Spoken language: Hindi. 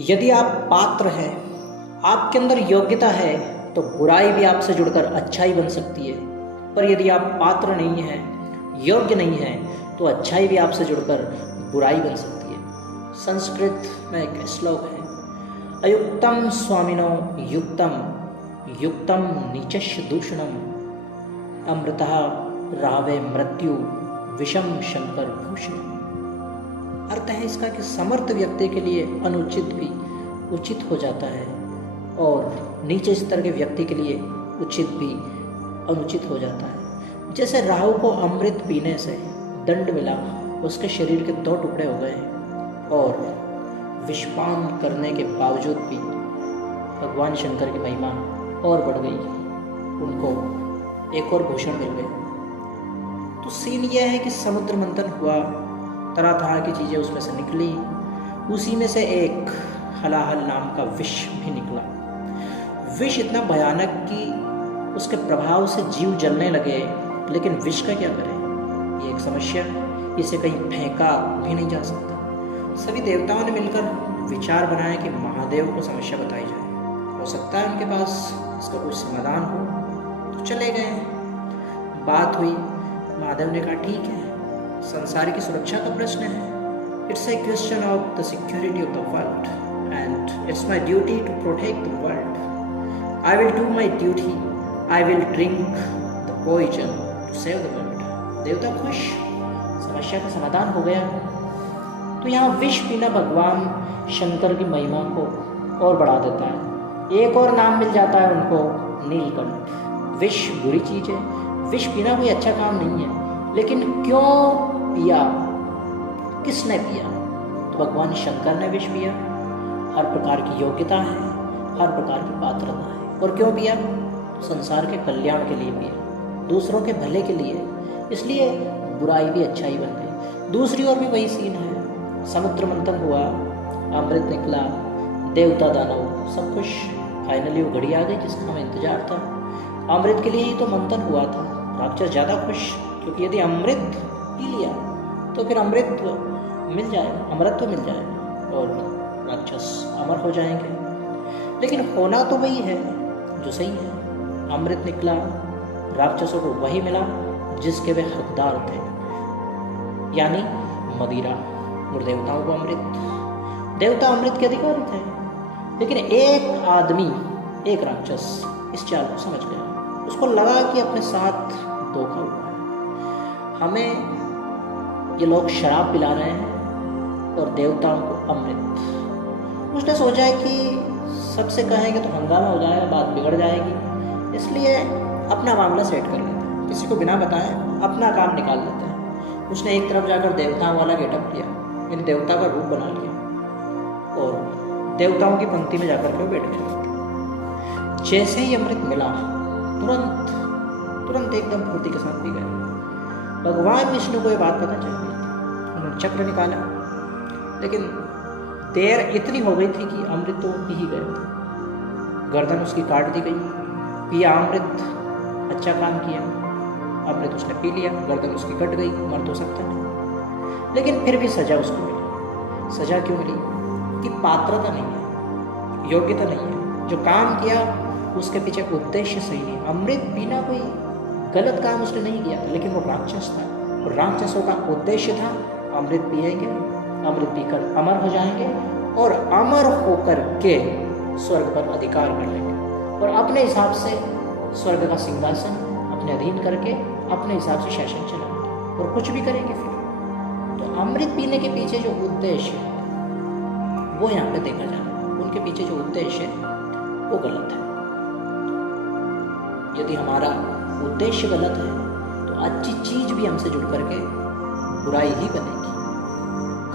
यदि आप पात्र हैं, आपके अंदर योग्यता है, तो बुराई भी आपसे जुड़कर अच्छाई बन सकती है। पर यदि आप पात्र नहीं हैं, योग्य नहीं हैं, तो अच्छाई भी आपसे जुड़कर बुराई बन सकती है। संस्कृत में एक श्लोक है, अयुक्तम स्वामिनो युक्तम युक्तम नीचस्य दूषणम अमृतः रावे मृत्यु विषम शंकर भूषण। अर्थ है इसका कि समर्थ व्यक्ति के लिए अनुचित भी उचित हो जाता है और नीचे स्तर के व्यक्ति के लिए उचित भी अनुचित हो जाता है। जैसे राहु को अमृत पीने से दंड मिला, उसके शरीर के 2 टुकड़े हो गए और विषपान करने के बावजूद भी भगवान शंकर की महिमा और बढ़ गई, उनको एक और भूषण मिल गए। तो सीन यह है कि समुद्र मंथन हुआ, तरह तरह की चीज़ें उसमें से निकली, उसी में से एक हलाहल नाम का विष भी निकला। विष इतना भयानक कि उसके प्रभाव से जीव जलने लगे, लेकिन विष का क्या करें, ये एक समस्या, इसे कहीं फेंका भी नहीं जा सकता। सभी देवताओं ने मिलकर विचार बनाया कि महादेव को समस्या बताई जाए, हो सकता है उनके पास इसका कुछ समाधान हो। तो चले गए, बात हुई, महादेव ने कहा ठीक है, संसार की सुरक्षा का प्रश्न है, it's a question of the security of the world and it's my duty to protect the world. I will do my duty, I will drink the poison to save the world. देवता खुश, समस्या का समाधान हो गया। तो यहाँ विष पीना भगवान शंकर की महिमा को और बढ़ा देता है। एक और नाम मिल जाता है उनको, नीलकंठ। विष बुरी चीज़ है, विष पीना कोई अच्छा काम नहीं है, लेकिन क्यों पिया, किसने पिया? तो भगवान शंकर ने विष पिया। हर प्रकार की योग्यता है, हर प्रकार की पात्रता है, और क्यों पिया? संसार के कल्याण के लिए पिया, दूसरों के भले के लिए, इसलिए बुराई भी अच्छाई बन गई। दूसरी ओर भी वही सीन है, समुद्र मंथन हुआ, अमृत निकला, देवता दानव सब खुश। फाइनली वो घड़ी आ गई जिसका हमें इंतजार था। अमृत के लिए ही तो मंथन हुआ था। राक्षस ज़्यादा खुश, क्योंकि यदि अमृत पी लिया तो फिर अमृत मिल जाएगा, अमरत्व मिल जाएगा और राक्षस अमर हो जाएंगे। लेकिन होना तो वही है जो सही है। अमृत निकला, राक्षसों को वही मिला जिसके वे हकदार थे, यानी मदिरा, और देवताओं को अमृत। देवता अमृत के अधिकारी थे, लेकिन एक आदमी, एक राक्षस इस चाल को समझ गया। उसको लगा कि अपने साथ धोखा हुआ है, हमें ये लोग शराब पिला रहे हैं और देवताओं को अमृत। उसने सोचा है कि सबसे कहेंगे तो हंगामा हो जाएगा, बात बिगड़ जाएगी, इसलिए अपना मामला सेट कर लेते हैं, किसी को बिना बताए अपना काम निकाल लेते हैं। उसने एक तरफ जाकर देवताओं वाला गेटअप किया, यानी देवता का रूप बना लिया और देवताओं की पंक्ति में जाकर के बैठ गया। जैसे ही अमृत मिला, तुरंत एकदम फुर्ती के साथ पी गए। भगवान विष्णु को ये बात पता चल गई थी, उन्होंने चक्र निकाला, लेकिन देर इतनी हो गई थी कि अमृत तो पी ही गया था। गर्दन उसकी काट दी गई, पिया अमृत, अच्छा काम किया, अमृत उसने पी लिया, गर्दन उसकी कट गई, मर तो सकता नहीं, लेकिन फिर भी सजा उसको मिली। सजा क्यों मिली? कि पात्रता नहीं है, योग्यता नहीं है, जो काम किया उसके पीछे उद्देश्य सही नहीं। अमृत पीना कोई गलत काम उसने नहीं किया था, लेकिन वो राक्षस था, और राक्षसों का उद्देश्य था अमृत पिएंगे, अमृत पीकर अमर हो जाएंगे और अमर होकर के स्वर्ग पर अधिकार कर लेंगे और अपने हिसाब से स्वर्ग का सिंहासन अपने अधीन करके अपने हिसाब से शासन चलाएंगे और कुछ भी करेंगे। फिर तो अमृत पीने के पीछे जो उद्देश्य है वो यहाँ पे देखा जाए, उनके पीछे जो उद्देश्य है वो गलत है। यदि हमारा उद्देश्य गलत है तो अच्छी चीज़ भी हमसे जुड़ करके बुराई ही बनेगी।